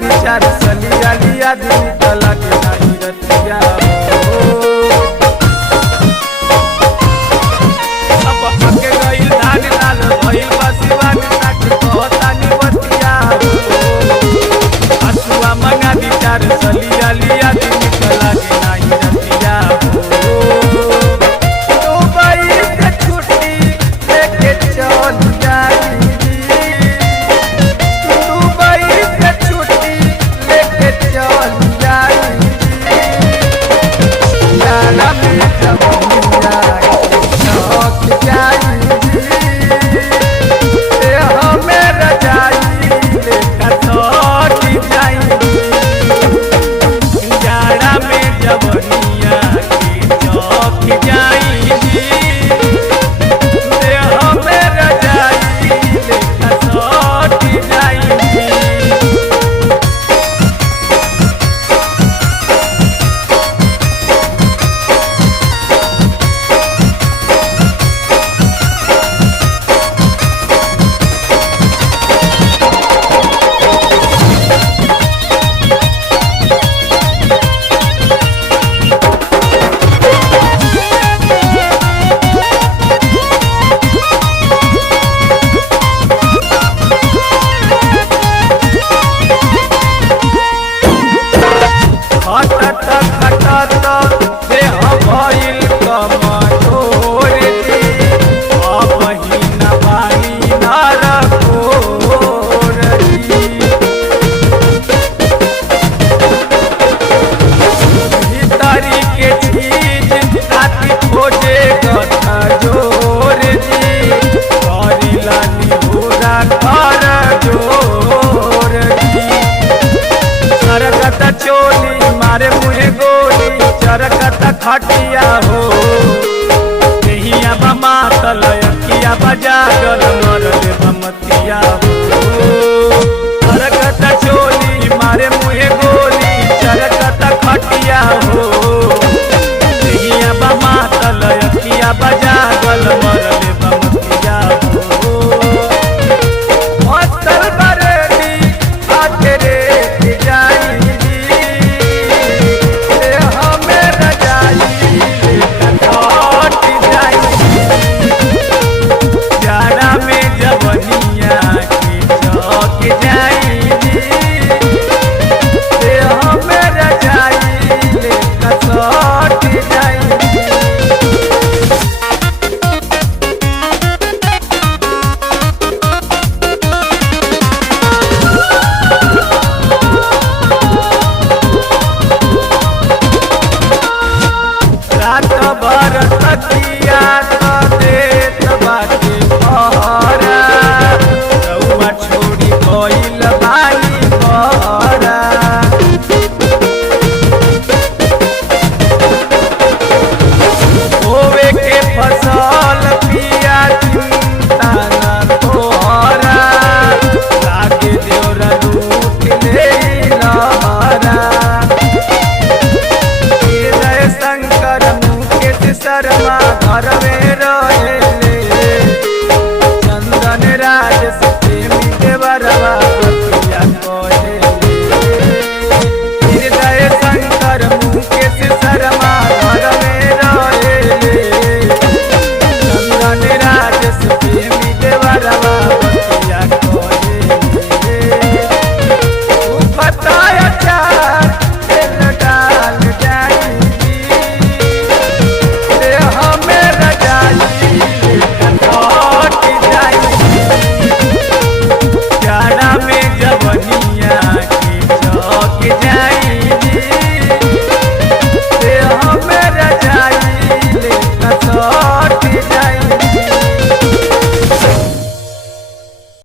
विचार सलिया लिया दिन तला के नहीं रतिया अब पके गइल धान लाल भइल बसिवा साथी कहतानी बतिया हसुआ मंगा विचार सलिया लिया दिन तला के नहीं रतिया तो भाई से छुट्टी लेके चल जाई चोली मारे मुहे गोली चरकत खटिया हो देहिया बमा तलयकिया बजागल मरले बमतिया हो चरकत चोली मारे मुहे गोली चरकत खटिया हो देहिया बमा तलयकिया बजागल मरले बमतिया हो मस्तल बरेली आतेरे जाई शर्मा घर में रहे चंदन राज